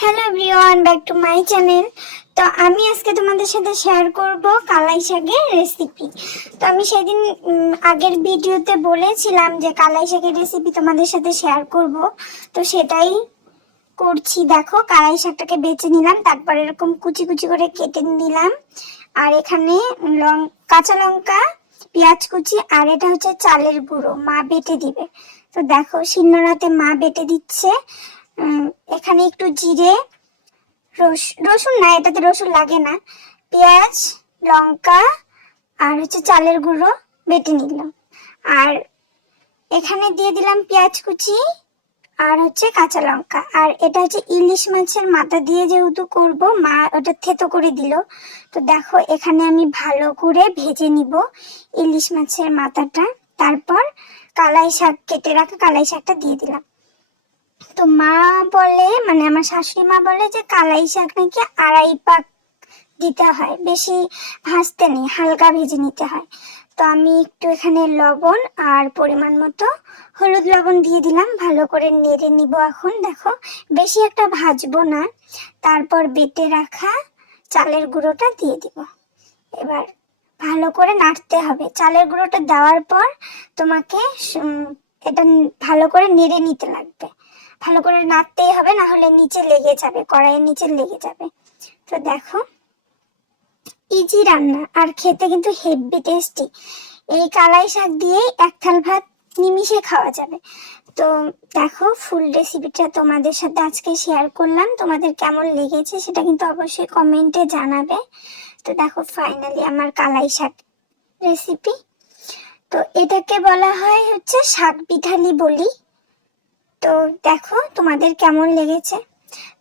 Hello everyone back to my channel তো আমি আজকে তোমাদের সাথে শেয়ার করব কালাই শাকের রেসিপি তো আমি সেদিন আগের ভিডিওতে বলেছিলাম যে কালাই শাকের রেসিপি তোমাদের সাথে শেয়ার করব। তো সেটাই করছি। দেখো, কালাই শাকটাকে বেছে নিলাম, তারপর এরকম কুচি কুচি করে কেটে নিলাম। আর এখানে লং, কাঁচা লঙ্কা, পেঁয়াজ কুচি, আর এটা হচ্ছে চালের গুঁড়ো, মা বেটে দিবে। তো দেখো, শিলনোড়াতে মা বেটে দিচ্ছে। এখানে একটু জিরে, রস- রসুন না, এটাতে রসুন লাগে না। পেঁয়াজ, লঙ্কা, আর হচ্ছে চালের গুঁড়ো বেটে নিলাম। আর এখানে দিয়ে দিলাম পেঁয়াজ কুচি আর হচ্ছে কাঁচা লঙ্কা। আর এটা হচ্ছে ইলিশ মাছের মাথা দিয়ে যেহেতু করব, মা ওটা থেতো করে দিল। তো দেখো, এখানে আমি ভালো করে ভেজে নিব ইলিশ মাছের মাথাটা। তারপর কালাই শাক, কেটে রাখা কালাই শাকটা দিয়ে দিলাম। তো মা বলে মানে আমার শাশুড়ি মা বলে যে কালাই শাক নাকি আড়াই পাক দিতে হয়, বেশি ভাজতে নেই, হালকা ভেজে নিতে হয়। তো আমি একটু এখানে লবণ আর পরিমাণ মতো হলুদ লবণ দিয়ে দিলাম, ভালো করে নেড়ে নিব এখন, দেখো। বেশি একটা ভাজবো না, তারপর বেটে রাখা চালের গুঁড়োটা দিয়ে দিব। এবার ভালো করে নাড়তে হবে, চালের গুঁড়োটা দেওয়ার পর তোমাকে এটা ভালো করে নেড়ে নিতে লাগবে। ভালো করে নাড়তেই হবে, না হলে নিচে লেগে যাবে, কড়াইয়ের নিচে লেগে যাবে। তো দেখো, ইজি রান্না, আর খেতে কিন্তু হেভি টেস্টি। এই কালাই শাক দিয়েই এক থাল ভাত নিমিশে খাওয়া যাবে। তো দেখো, ফুল রেসিপিটা তোমাদের সাথে আজকে শেয়ার করলাম। তোমাদের কেমন লেগেছে সেটা কিন্তু অবশ্যই কমেন্টে জানাবে। তো দেখো, ফাইনালি আমার কালাই শাক রেসিপি। তো এটাকে বলা হয় হচ্ছে শাক পিঠালি বলি। তো দেখো তোমাদের কেমন লেগেছে।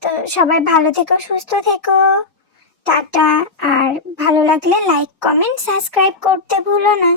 তো সবাই ভালো থেকো, সুস্থ থেকো। টাটা। আর ভালো লাগলে লাইক কমেন্ট সাবস্ক্রাইব করতে ভুলো না।